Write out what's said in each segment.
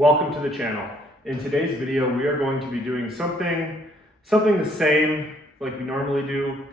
Welcome to the channel. In today's video, we are going to be doing something the same like we normally do,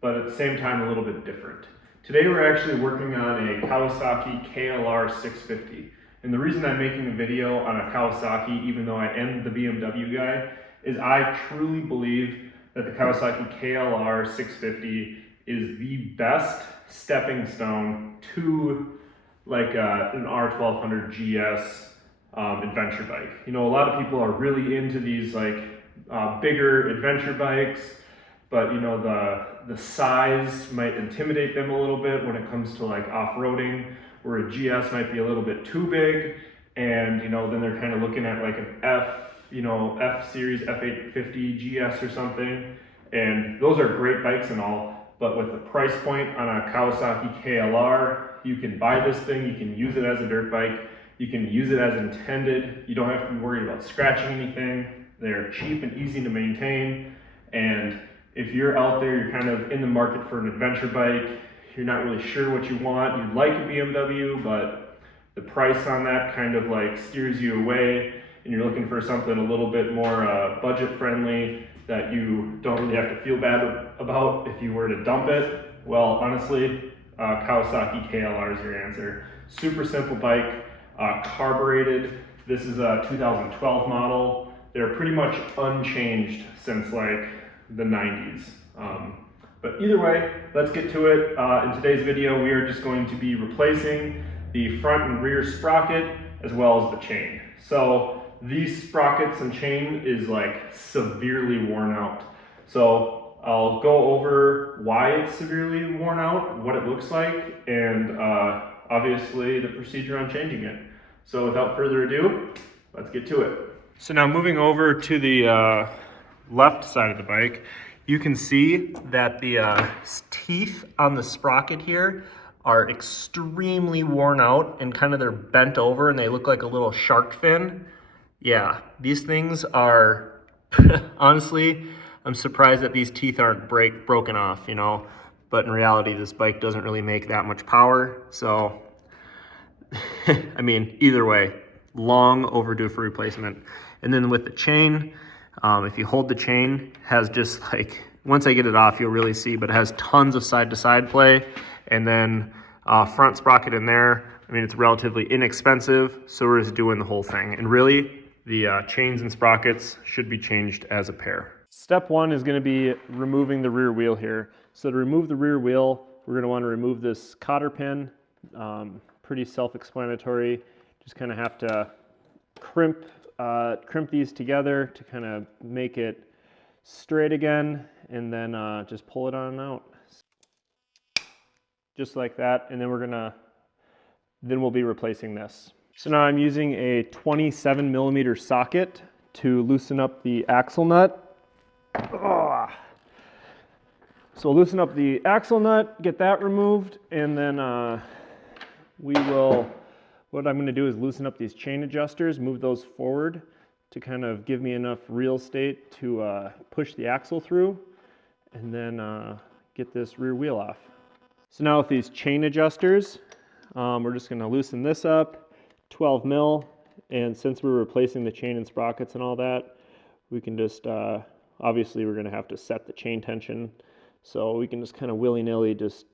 but at the same time a little bit different. Today we're actually working on a Kawasaki KLR 650. And the reason I'm making a video on a Kawasaki, even though I am the BMW guy, is I truly believe that the Kawasaki KLR 650 is the best stepping stone to like an R1200 GS adventure bike. You know, a lot of people are really into these like bigger adventure bikes, but you know, the size might intimidate them a little bit when it comes to like off-roading, where a GS might be a little bit too big, and you know, then they're kind of looking at like an F series F850 GS or something, and those are great bikes and all, but with the price point on a Kawasaki KLR, you can buy this thing, you can use it as a dirt bike, you can use it as intended, you don't have to be worried about scratching anything. They're cheap and easy to maintain, and if you're out there, you're kind of in the market for an adventure bike, you're not really sure what you want, you'd like a BMW, but the price on that kind of like steers you away, and you're looking for something a little bit more budget friendly that you don't really have to feel bad about if you were to dump it. Well, honestly, Kawasaki KLR is your answer. Super simple bike, carbureted. This is a 2012 model. They're pretty much unchanged since like the 90s. But either way, let's get to it. In today's video, we are just going to be replacing the front and rear sprocket as well as the chain. So these sprockets and chain is like severely worn out. So I'll go over why it's severely worn out, what it looks like, and obviously the procedure on changing it. So without further ado, let's get to it. So now moving over to the left side of the bike, you can see that the teeth on the sprocket here are extremely worn out and kind of they're bent over and they look like a little shark fin. Yeah, these things are, honestly, I'm surprised that these teeth aren't broken off, you know, but in reality, this bike doesn't really make that much power. So, I mean, either way, long overdue for replacement. And then with the chain, if you hold the chain, has just like, once I get it off, you'll really see, but it has tons of side-to-side play. And then front sprocket in there, I mean, it's relatively inexpensive, so we're just doing the whole thing. And really, the chains and sprockets should be changed as a pair. Step one is gonna be removing the rear wheel here. So to remove the rear wheel, we're gonna wanna remove this cotter pin. Pretty self-explanatory. Just kind of have to crimp these together to kind of make it straight again, and then just pull it on out. Just like that, and then we'll be replacing this. So now I'm using a 27mm socket to loosen up the axle nut. Oh. So we'll loosen up the axle nut, get that removed, and then what I'm going to do is loosen up these chain adjusters, move those forward to kind of give me enough real estate to push the axle through, and then get this rear wheel off. So now with these chain adjusters, we're just going to loosen this up, 12 mil, and since we're replacing the chain and sprockets and all that, we can just, obviously we're going to have to set the chain tension, so we can just kind of willy-nilly just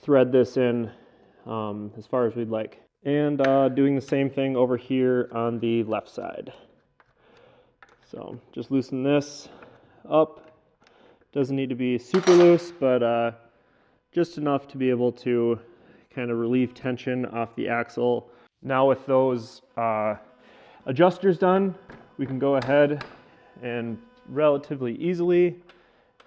thread this in as far as we'd like. And doing the same thing over here on the left side. So just loosen this up. Doesn't need to be super loose, but just enough to be able to kind of relieve tension off the axle. Now with those adjusters done, we can go ahead and relatively easily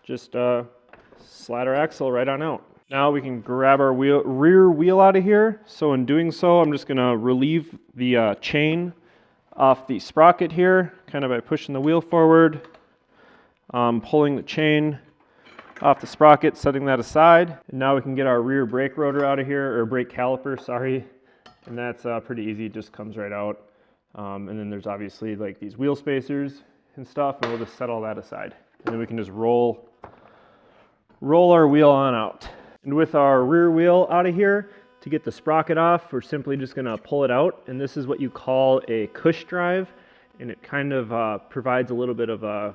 just slide our axle right on out. Now we can grab our rear wheel out of here. So in doing so, I'm just gonna relieve the chain off the sprocket here, kind of by pushing the wheel forward, pulling the chain off the sprocket, setting that aside. And now we can get our rear brake rotor out of here, or brake caliper, sorry. And that's pretty easy, it just comes right out. And then there's obviously like these wheel spacers and stuff, and we'll just set all that aside. And then we can just roll our wheel on out. And with our rear wheel out of here, to get the sprocket off, we're simply just going to pull it out, and this is what you call a cush drive, and it kind of provides a little bit of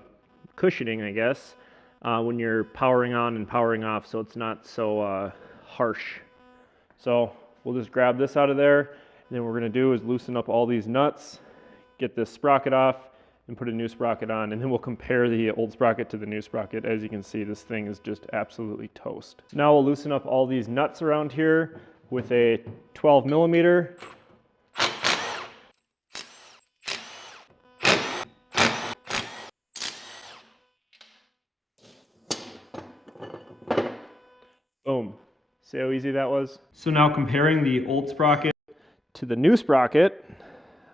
cushioning, I guess, when you're powering on and powering off, so it's not so harsh. So we'll just grab this out of there, and then what we're going to do is loosen up all these nuts, get this sprocket off, and put a new sprocket on, and then we'll compare the old sprocket to the new sprocket. As you can see, this thing is just absolutely toast. Now we'll loosen up all these nuts around here with a 12 millimeter. Boom. See how easy that was? So now comparing the old sprocket to the new sprocket,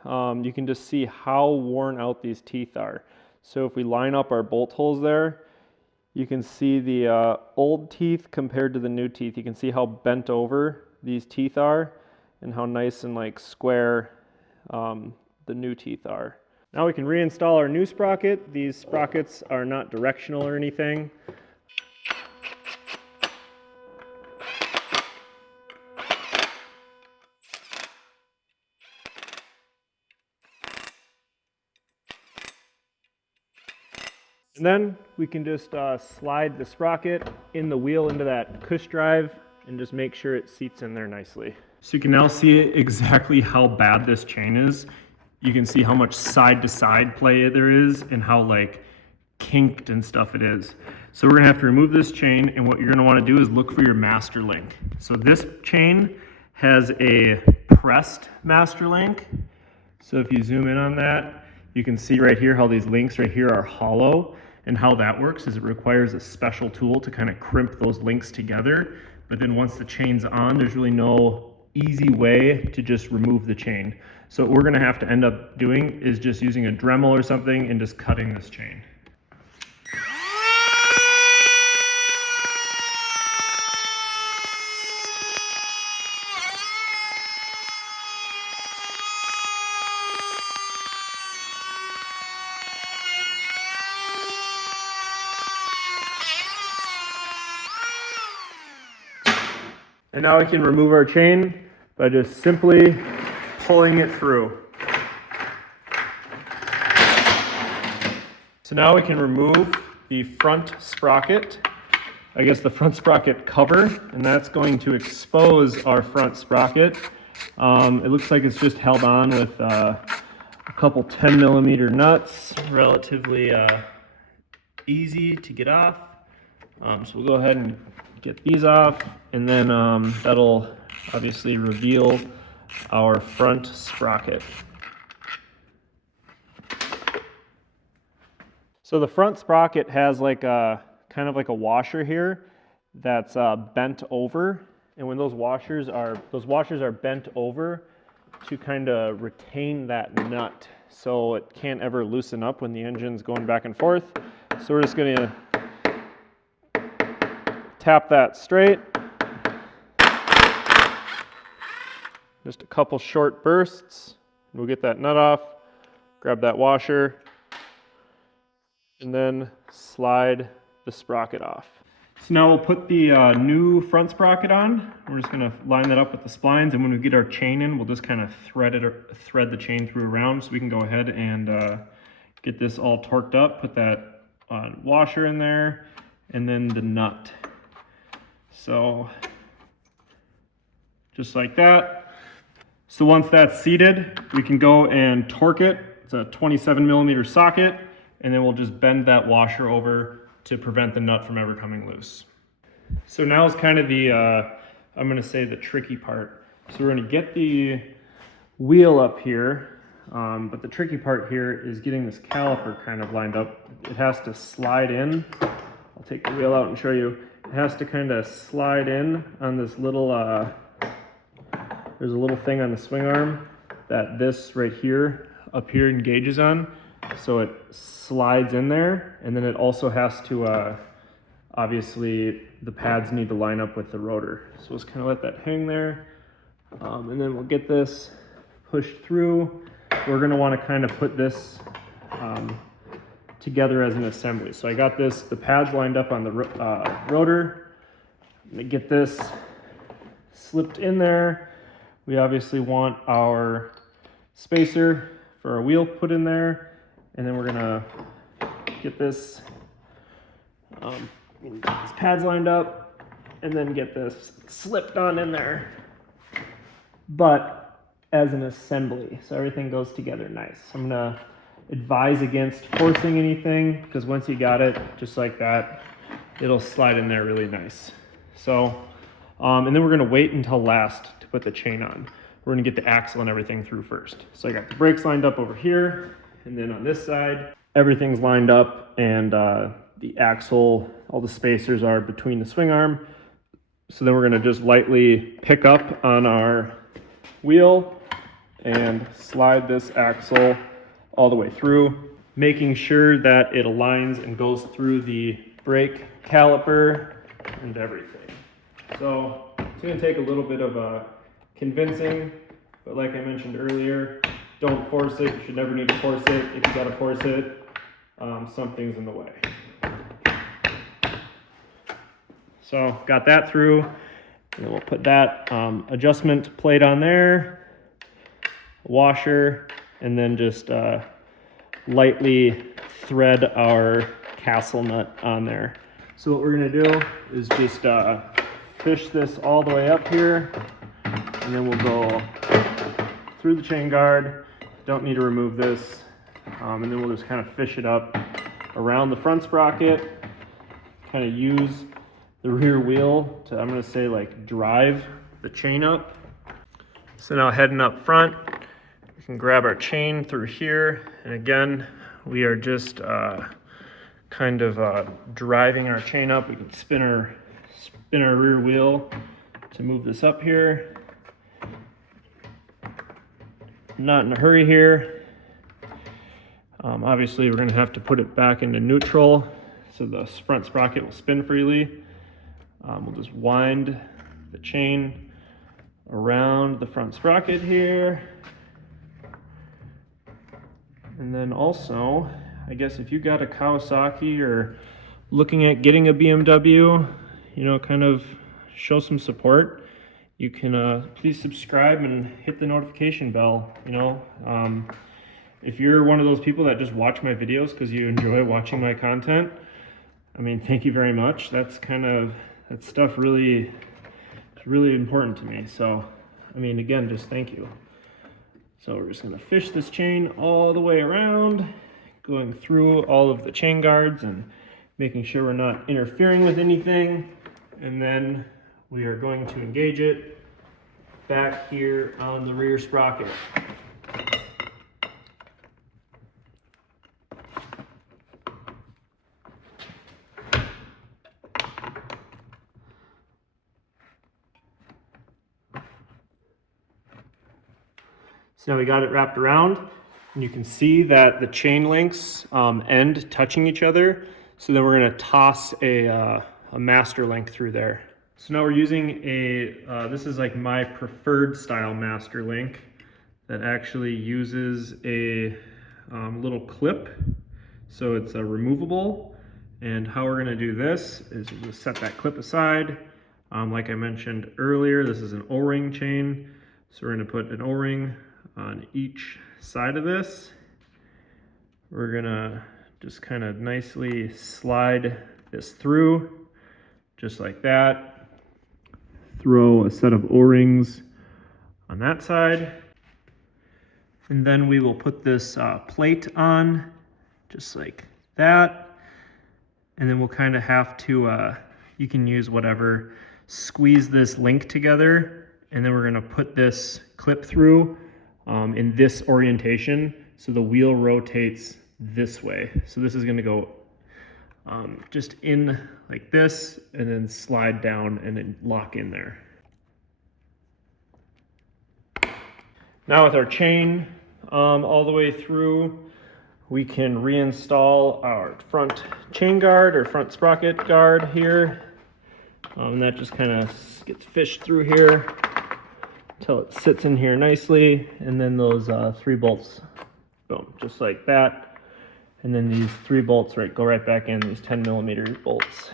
you can just see how worn out these teeth are. So if we line up our bolt holes there, you can see the old teeth compared to the new teeth. You can see how bent over these teeth are and how nice and like square the new teeth are. Now we can reinstall our new sprocket. These sprockets are not directional or anything. And then we can just slide the sprocket in the wheel into that cush drive and just make sure it seats in there nicely. So you can now see exactly how bad this chain is. You can see how much side to side play there is and how like kinked and stuff it is. So we're gonna have to remove this chain, and what you're gonna wanna do is look for your master link. So this chain has a pressed master link. So if you zoom in on that, you can see right here how these links right here are hollow. And how that works is it requires a special tool to kind of crimp those links together. But then once the chain's on, there's really no easy way to just remove the chain. So what we're gonna have to end up doing is just using a Dremel or something and just cutting this chain. And now we can remove our chain by just simply pulling it through. So now we can remove the front sprocket, I guess the front sprocket cover, and that's going to expose our front sprocket. It looks like it's just held on with a couple 10 millimeter nuts, relatively easy to get off. So we'll go ahead and get these off, and then that'll obviously reveal our front sprocket. So the front sprocket has like a kind of like a washer here that's bent over, and when those washers are bent over to kind of retain that nut so it can't ever loosen up when the engine's going back and forth. So we're just going to tap that straight. Just a couple short bursts. We'll get that nut off, grab that washer, and then slide the sprocket off. So now we'll put the new front sprocket on. We're just going to line that up with the splines, and when we get our chain in, we'll just kind of thread the chain through around, so we can go ahead and get this all torqued up, put that washer in there, and then the nut. So just like that. So once that's seated, we can go and torque it. It's a 27 millimeter socket, and then we'll just bend that washer over to prevent the nut from ever coming loose. So now is kind of the, I'm gonna say the tricky part. So we're gonna get the wheel up here, but the tricky part here is getting this caliper kind of lined up. It has to slide in. I'll take the wheel out and show you. It has to kind of slide in on this little, there's a little thing on the swing arm that this right here, up here, engages on. So it slides in there, and then it also has to, obviously the pads need to line up with the rotor. So let's kind of let that hang there. And then we'll get this pushed through. We're gonna wanna kind of put this together as an assembly. So I got the pads lined up on the rotor. Let me get this slipped in there. We obviously want our spacer for our wheel put in there, and then we're gonna get this, these pads lined up, and then get this slipped on in there, but as an assembly, so everything goes together nice. I'm gonna advise against forcing anything, because once you got it just like that, it'll slide in there really nice. So, and then we're gonna wait until last to put the chain on. We're gonna get the axle and everything through first. So I got the brakes lined up over here, and then on this side, everything's lined up, and the axle, all the spacers are between the swing arm. So then we're gonna just lightly pick up on our wheel and slide this axle all the way through, making sure that it aligns and goes through the brake caliper and everything. So it's gonna take a little bit of convincing, but like I mentioned earlier, don't force it. You should never need to force it. If you gotta force it, something's in the way. So got that through, and then we'll put that adjustment plate on there, washer, and then just lightly thread our castle nut on there. So what we're gonna do is just fish this all the way up here, and then we'll go through the chain guard. Don't need to remove this, and then we'll just kind of fish it up around the front sprocket, kind of use the rear wheel to, I'm gonna say, like drive the chain up. So now heading up front, we can grab our chain through here, and again, we are just kind of driving our chain up. We can spin our rear wheel to move this up here. Not in a hurry here. Obviously, we're going to have to put it back into neutral so the front sprocket will spin freely. We'll just wind the chain around the front sprocket here. And then also, I guess if you got a Kawasaki or looking at getting a BMW, you know, kind of show some support, you can please subscribe and hit the notification bell. You know, if you're one of those people that just watch my videos because you enjoy watching my content, I mean, thank you very much. That stuff really is really important to me. So, I mean, again, just thank you. So we're just gonna fish this chain all the way around, going through all of the chain guards and making sure we're not interfering with anything. And then we are going to engage it back here on the rear sprocket. So now we got it wrapped around, and you can see that the chain links end touching each other. So then we're gonna toss a master link through there. So now we're using this is like my preferred style master link that actually uses a little clip. So it's removable. And how we're gonna do this is we'll just set that clip aside. Like I mentioned earlier, this is an O-ring chain. So we're gonna put an O-ring on each side of this. We're gonna just kind of nicely slide this through, just like that. Throw a set of O-rings on that side. And then we will put this plate on, just like that. And then we'll kind of have to, you can use whatever, squeeze this link together. And then we're gonna put this clip through in this orientation, so the wheel rotates this way. So this is going to go just in like this, and then slide down and then lock in there. Now with our chain all the way through, we can reinstall our front chain guard or front sprocket guard here. And that just kind of gets fished through here until it sits in here nicely, and then those 3 bolts, boom, just like that. And then these 3 bolts go right back in, these 10mm bolts.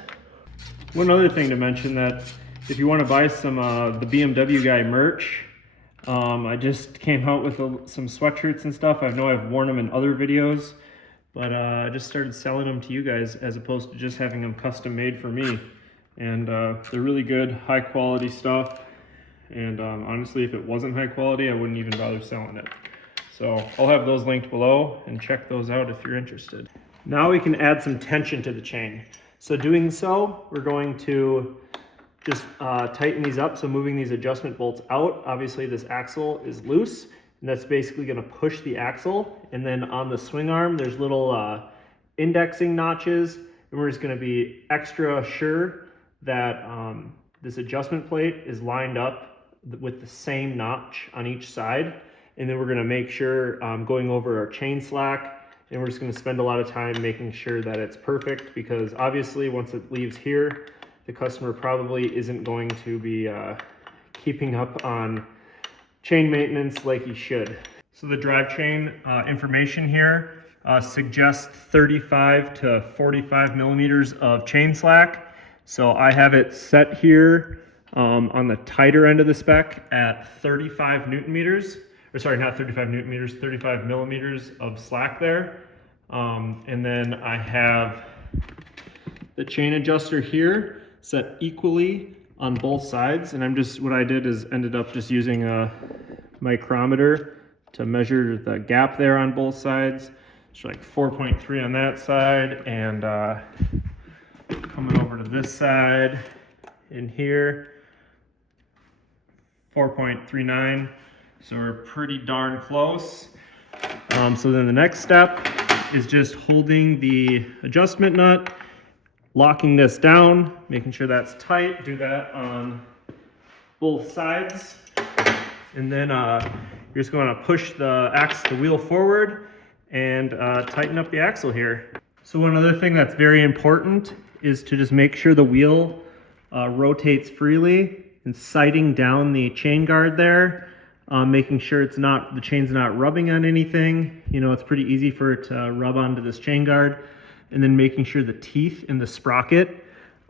One other thing to mention that if you want to buy some the BMW guy merch, I just came out with some sweatshirts and stuff. I know I've worn them in other videos, but I just started selling them to you guys as opposed to just having them custom made for me. And they're really good, high quality stuff. And honestly, if it wasn't high quality, I wouldn't even bother selling it. So I'll have those linked below, and check those out if you're interested. Now we can add some tension to the chain. So doing so, we're going to just tighten these up. So moving these adjustment bolts out, obviously this axle is loose, and that's basically gonna push the axle. And then on the swing arm, there's little indexing notches, and we're just gonna be extra sure that this adjustment plate is lined up with the same notch on each side. And then we're gonna make sure going over our chain slack, and we're just gonna spend a lot of time making sure that it's perfect, because obviously once it leaves here, the customer probably isn't going to be keeping up on chain maintenance like he should. So the drive chain information here suggests 35 to 45 millimeters of chain slack. So I have it set here on the tighter end of the spec at 35 Newton meters. Or sorry, not 35 Newton meters, 35 millimeters of slack there. And then I have the chain adjuster here set equally on both sides. And what I did is ended up just using a micrometer to measure the gap there on both sides. So like 4.3 on that side, and coming over to this side in here, 4.39. So we're pretty darn close. So then the next step is just holding the adjustment nut, locking this down, making sure that's tight. Do that on both sides. And then you're just going to push the wheel forward and tighten up the axle here. So one other thing that's very important is to just make sure the wheel rotates freely and sighting down the chain guard there. Making sure the chain's not rubbing on anything. You know, it's pretty easy for it to rub onto this chain guard. And then making sure the teeth in the sprocket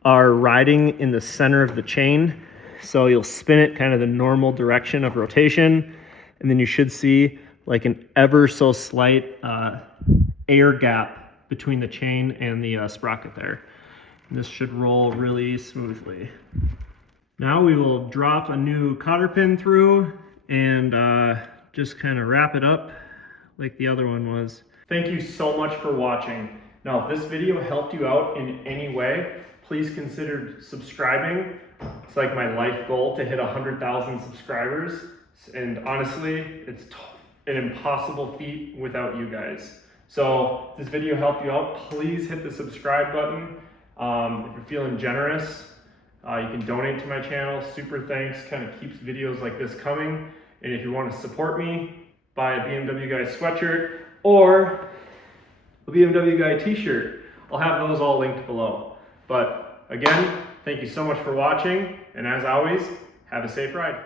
are riding in the center of the chain. So you'll spin it kind of the normal direction of rotation. And then you should see like an ever so slight air gap between the chain and the sprocket there. And this should roll really smoothly. Now we will drop a new cotter pin through and just kind of wrap it up like the other one was. Thank you so much for watching. Now, if this video helped you out in any way, please consider subscribing. It's like my life goal to hit 100,000 subscribers. And honestly, it's an impossible feat without you guys. So if this video helped you out, please hit the subscribe button. If you're feeling generous, you can donate to my channel. Super thanks, kind of keeps videos like this coming. And if you want to support me, buy a BMW Guy sweatshirt or a BMW Guy t-shirt. I'll have those all linked below. But again, thank you so much for watching. And as always, have a safe ride.